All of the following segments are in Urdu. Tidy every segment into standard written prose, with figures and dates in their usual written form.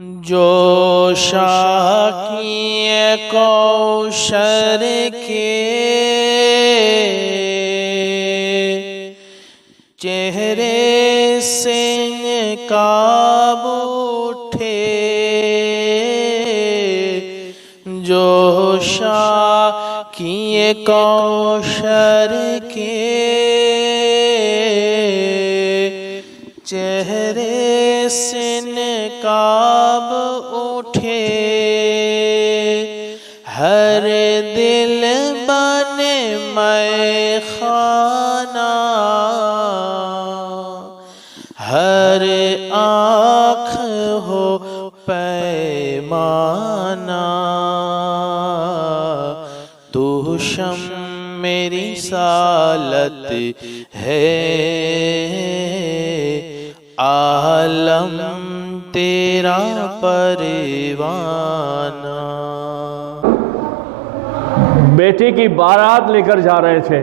جو شاکی کوثر کے چہرے سے نقاب اٹھے، جو شاکی کوثر کے چہرے سے نقاب اٹھے، ہر دل بنے میں خانہ، ہر آنکھ ہو پیمانہ، تو شم میری رسالت ہے، عالم تیرا پروانہ۔ بیٹی کی بارات لے کر جا رہے تھے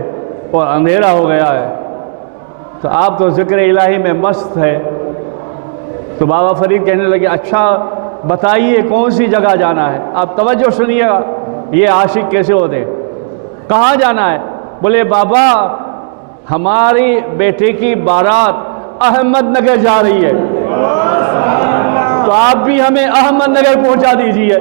اور اندھیرا ہو گیا ہے، تو آپ تو ذکر الہی میں مست ہے، تو بابا فرید کہنے لگے اچھا بتائیے کون سی جگہ جانا ہے؟ آپ توجہ سنیے گا، یہ عاشق کیسے ہوتے، کہاں جانا ہے؟ بولے بابا ہماری بیٹے کی بارات احمد نگر جا رہی ہے، تو آپ بھی ہمیں احمد نگر پہنچا دیجئے۔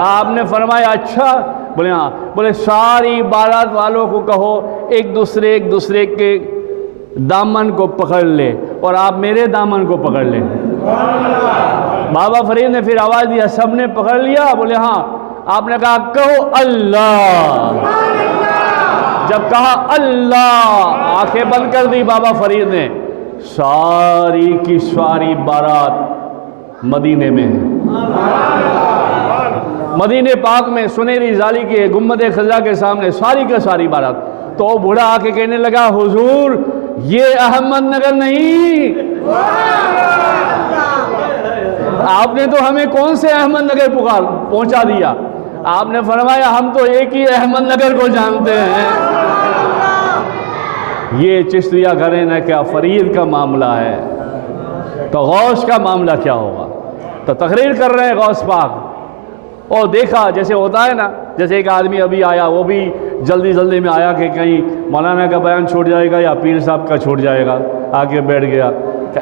آپ نے فرمایا اچھا؟ بولے ہاں۔ بولے ساری بارات والوں کو کہو ایک دوسرے کے دامن کو پکڑ لے، اور آپ میرے دامن کو پکڑ لیں۔ بابا فرید نے پھر آواز دیا، سب نے پکڑ لیا؟ بولے ہاں۔ آپ نے کہا کہو اللہ۔ جب کہا اللہ، آنکھیں بند کر دی بابا فرید نے، ساری کی ساری بارات مدینے میں ہے، مدینے پاک میں سنہری زالی کے گنبد خضرا کے سامنے ساری کا ساری بارات۔ تو وہ بوڑھا آ کے کہنے لگا حضور یہ احمد نگر نہیں، آپ نے تو ہمیں کون سے احمد نگر پہنچا دیا؟ آپ نے فرمایا ہم تو ایک ہی احمد نگر کو جانتے ہیں۔ یہ چشتیہ گھریں نہ کیا فرید کا معاملہ ہے، تو غوث کا معاملہ کیا ہوگا؟ تو تقریر کر رہے ہیں غوث پاک، اور دیکھا جیسے ہوتا ہے نا، جیسے ایک آدمی ابھی آیا، وہ بھی جلدی میں آیا کہ کہیں مولانا کا بیان چھوٹ جائے گا یا پیر صاحب کا چھوٹ جائے گا، آگے بیٹھ گیا،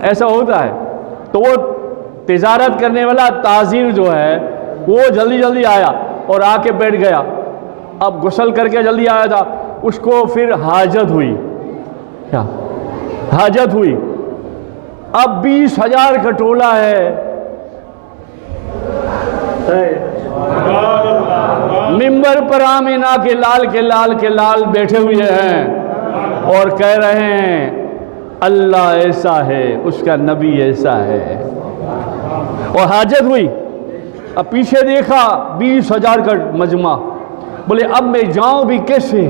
ایسا ہوتا ہے۔ تو وہ تجارت کرنے والا تاجر جو ہے وہ جلدی آیا اور آ کے بیٹھ گیا، اب غسل کر کے جلدی آیا تھا، اس کو پھر حاجت ہوئی، کیا حاجت ہوئی؟ اب 20,000 کا ٹولہ ہے، منبر پر آمینہ کے لال بیٹھے ہوئے ہیں اور کہہ رہے ہیں اللہ ایسا ہے، اس کا نبی ایسا ہے، اور حاجت ہوئی۔ اب پیچھے دیکھا 20,000 کا مجمع، بولے اب میں جاؤں بھی کیسے؟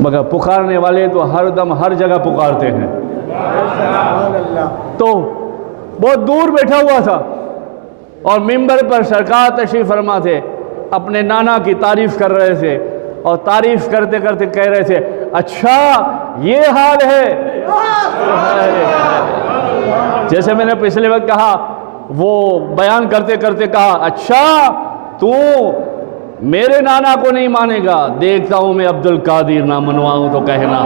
مگر پکارنے والے تو ہر دم ہر جگہ پکارتے ہیں۔ تو بہت دور بیٹھا ہوا تھا اور منبر پر سرکار تشریف فرما تھے، اپنے نانا کی تعریف کر رہے تھے، اور تعریف کرتے کہہ رہے تھے اچھا یہ حال ہے۔ جیسے میں نے پچھلے وقت کہا، وہ بیان کرتے کہا اچھا تو میرے نانا کو نہیں مانے گا، دیکھتا ہوں میں عبد القادر نہ منواؤں تو کہنا۔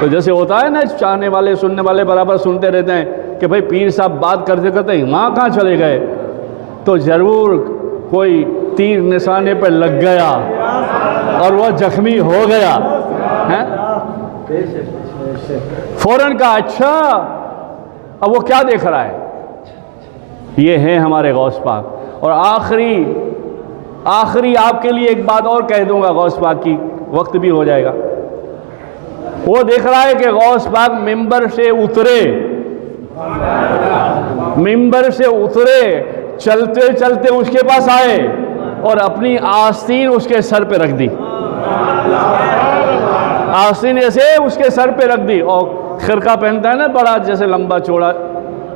تو جیسے ہوتا ہے نا، چاہنے والے سننے والے برابر سنتے رہتے ہیں کہ بھئی پیر صاحب بات کرتے وہاں کہاں چلے گئے، تو ضرور کوئی تیر نشانے پر لگ گیا اور وہ زخمی ہو گیا۔ فوراً کہا اچھا، اب وہ کیا دیکھ رہا ہے؟ یہ ہیں ہمارے غوث پاک۔ اور آخری آپ کے لیے ایک بات اور کہہ دوں گا غوث پاک کی، وقت بھی ہو جائے گا۔ وہ دیکھ رہا ہے کہ غوث پاک ممبر سے اترے، چلتے اس کے پاس آئے اور اپنی آستین اس کے سر پہ رکھ دی، آستین ایسے اس کے سر پہ رکھ دی، اور خرقہ پہنتا ہے نا بڑا، جیسے لمبا چوڑا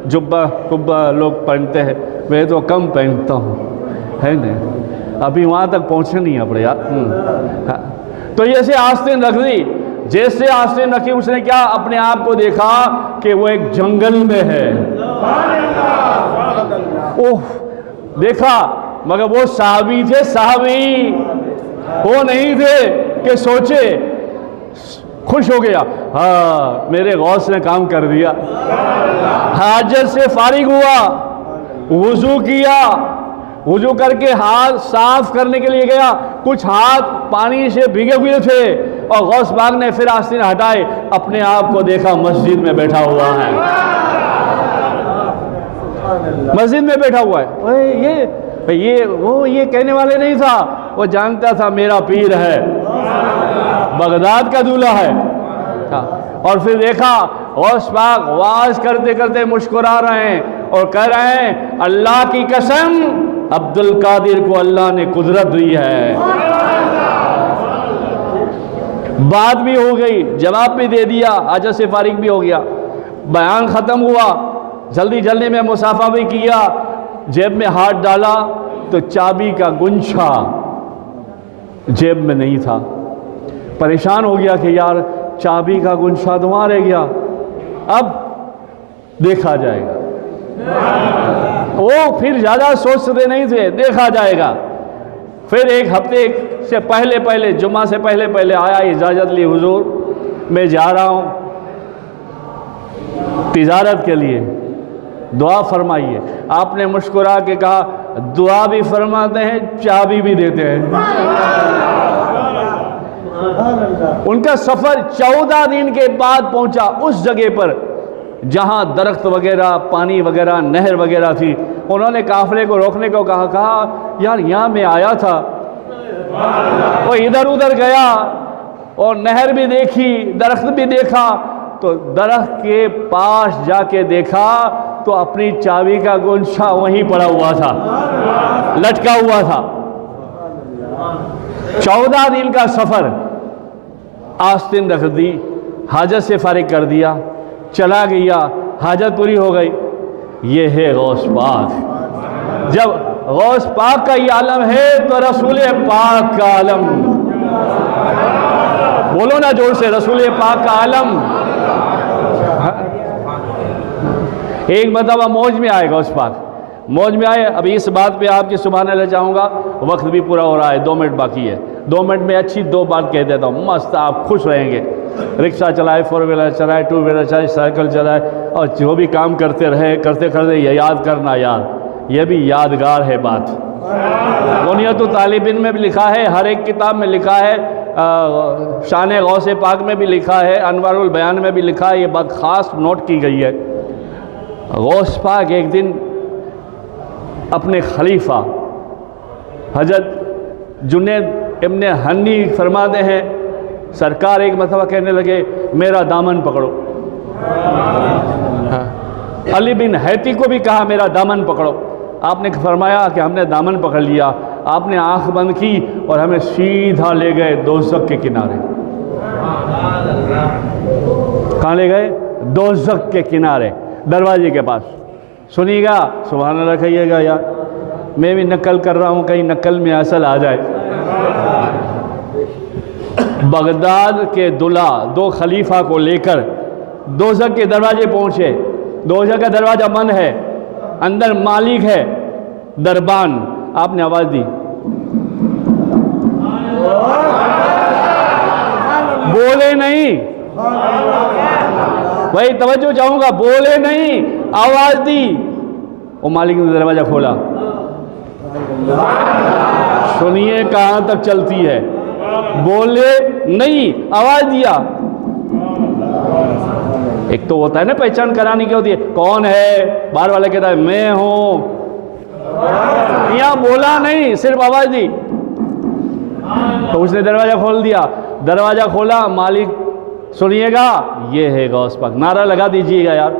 جبہ کبہ لوگ پہنتے ہیں، میں تو کم پہنتا ہوں، ہے نا، ابھی وہاں تک پہنچے نہیں اپنے یار۔ تو ایسے آستین رکھ دی، جیسے آستین رکھی اس نے کیا اپنے آپ کو دیکھا کہ وہ ایک جنگل میں ہے، اوہ دیکھا، مگر وہ صحابی تھے، صحابی وہ نہیں تھے کہ سوچے خوش ہو گیا ہاں میرے غوث نے کام کر دیا، حاجت سے فارغ ہوا، وضو کیا، وضو کر کے ہاتھ صاف کرنے کے لیے گیا، کچھ ہاتھ پانی سے بھیگے ہوئے تھے اور غوث پاک نے پھر آستین ہٹائے، اپنے آپ کو دیکھا مسجد میں بیٹھا ہوا ہے، مسجد میں بیٹھا ہوا ہے۔ یہ کہنے والے نہیں تھا، وہ جانتا تھا میرا پیر ہے، بغداد کا دولہا ہے۔ اور پھر دیکھا غوث پاک واز کرتے کرتے مسکرا رہے ہیں اور کہہ رہے ہیں اللہ کی قسم عبد القادر کو اللہ نے قدرت دی ہے۔ بات بھی ہو گئی، جواب بھی دے دیا، حاجت سے فارغ بھی ہو گیا، بیان ختم ہوا، جلدی جلدی میں مصافحہ بھی کیا، جیب میں ہاتھ ڈالا تو چابی کا گنچھا جیب میں نہیں تھا، پریشان ہو گیا کہ یار چابی کا گنچھا تو وہاں رہ گیا، اب دیکھا جائے گا۔ وہ پھر زیادہ سوچتے نہیں تھے، دیکھا جائے گا۔ پھر ایک ہفتے سے پہلے جمعہ سے پہلے آیا، اجازت لی حضور میں جا رہا ہوں تجارت کے لیے، دعا فرمائیے۔ آپ نے مسکرا کے کہا دعا بھی فرماتے ہیں چابی بھی دیتے ہیں۔ ان کا سفر 14 دن کے بعد پہنچا اس جگہ پر جہاں درخت وغیرہ، پانی وغیرہ، نہر وغیرہ تھی۔ انہوں نے قافلے کو روکنے کو کہا یار یہاں میں آیا تھا، وہ ادھر ادھر گیا اور نہر بھی دیکھی، درخت بھی دیکھا، تو درخت کے پاس جا کے دیکھا تو اپنی چابی کا گنچھا وہیں پڑا ہوا تھا، لٹکا ہوا تھا۔ 14 دن کا سفر، آستین رکھ دی، حاجت سے فارغ کر دیا، چلا گیا، حاجت پوری ہو گئی۔ یہ ہے غوث پاک۔ جب غوث پاک کا یہ عالم ہے تو رسول پاک کا عالم، بولو نا جوڑ سے، رسول پاک کا عالم۔ ایک مرتبہ موج میں آئے غوث پاک، موج میں آئے۔ ابھی اس بات پہ آپ کی سبحان اللہ چاہوں گا، وقت بھی پورا ہو رہا ہے، 2 منٹ باقی ہے، 2 منٹ میں اچھی 2 بات کہہ دیتا ہوں، مست آپ خوش رہیں گے۔ رکشہ چلائے، 4 ویلر چلائے، 2 ویلر چلائے، سائیکل چلائے، اور جو بھی کام کرتے رہے، کرتے یہ یاد کرنا یار، یہ بھی یادگار ہے بات۔ غنیت طالب علم میں بھی لکھا ہے، ہر ایک کتاب میں لکھا ہے، شان غوث پاک میں بھی لکھا ہے، انوار البیان میں بھی لکھا ہے، یہ بات خاص نوٹ کی گئی ہے۔ غوث پاک ایک دن اپنے خلیفہ حضرت جنید ابن ہنی فرماتے ہیں، سرکار ایک مرتبہ کہنے لگے میرا دامن پکڑو۔ علی بن حیتی کو بھی کہا میرا دامن پکڑو۔ آپ نے فرمایا کہ ہم نے دامن پکڑ لیا، آپ نے آنکھ بند کی اور ہمیں سیدھا لے گئے دوزخ کے کنارے۔ کہاں لے گئے؟ دوزخ کے کنارے، دروازے کے پاس۔ سنیے گا، سبحان اللہ کہیے گا یار، میں بھی نقل کر رہا ہوں، کہیں نقل میں اصل آ جائے۔ بغداد کے دلہا 2 خلیفہ کو لے کر دوزخ کے دروازے پہنچے۔ دوزخ کا دروازہ بند ہے، اندر مالک ہے دربان۔ آپ نے آواز دی، بولے نہیں، بھائی توجہ چاہوں گا، بولے نہیں، آواز دی۔ وہ مالک نے دروازہ کھولا۔ سنیے کہاں تک چلتی ہے، بولے نہیں، آواز دیا۔ ایک تو ہوتا ہے نا پہچان کرانی کی ہوتی ہے، کون ہے، باہر والے کہتا ہے میں ہوں، یہاں بولا نہیں، صرف آواز دی۔ تو اس نے دروازہ کھول دیا، دروازہ کھولا، مالک سنیے گا، یہ ہے غوث پاک، نعرہ لگا دیجئے گا یار،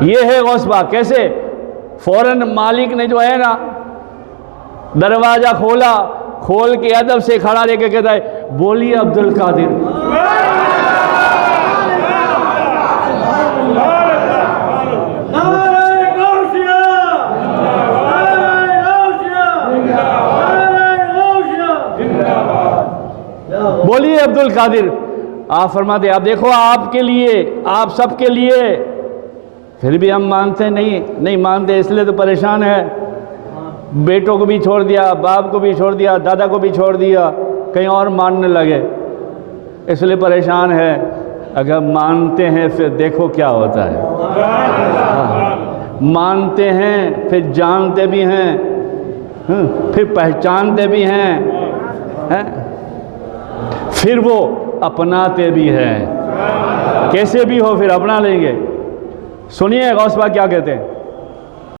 یہ ہے غوث پاک۔ کیسے؟ فوراً مالک نے جو ہے نا دروازہ کھولا، کھول کے ادب سے کھڑا لے کے کہتا ہے بولیے عبد القادر۔ بولیے عبد القادر۔ آپ فرماتے آپ دیکھو، آپ کے لیے، آپ سب کے لیے پھر بھی ہم مانتے نہیں مانتے، اس لیے تو پریشان ہے. بیٹوں کو بھی چھوڑ دیا، باپ کو بھی چھوڑ دیا، دادا کو بھی چھوڑ دیا، کہیں اور ماننے لگے، اس لیے پریشان ہے. اگر مانتے ہیں پھر دیکھو کیا ہوتا ہے. مانتے ہیں پھر جانتے بھی ہیں، پھر پہچانتے بھی ہیں، پھر وہ اپناتے بھی ہیں. کیسے بھی ہو پھر اپنا لیں گے. سنیے غوث پاک کیا کہتے ہیں.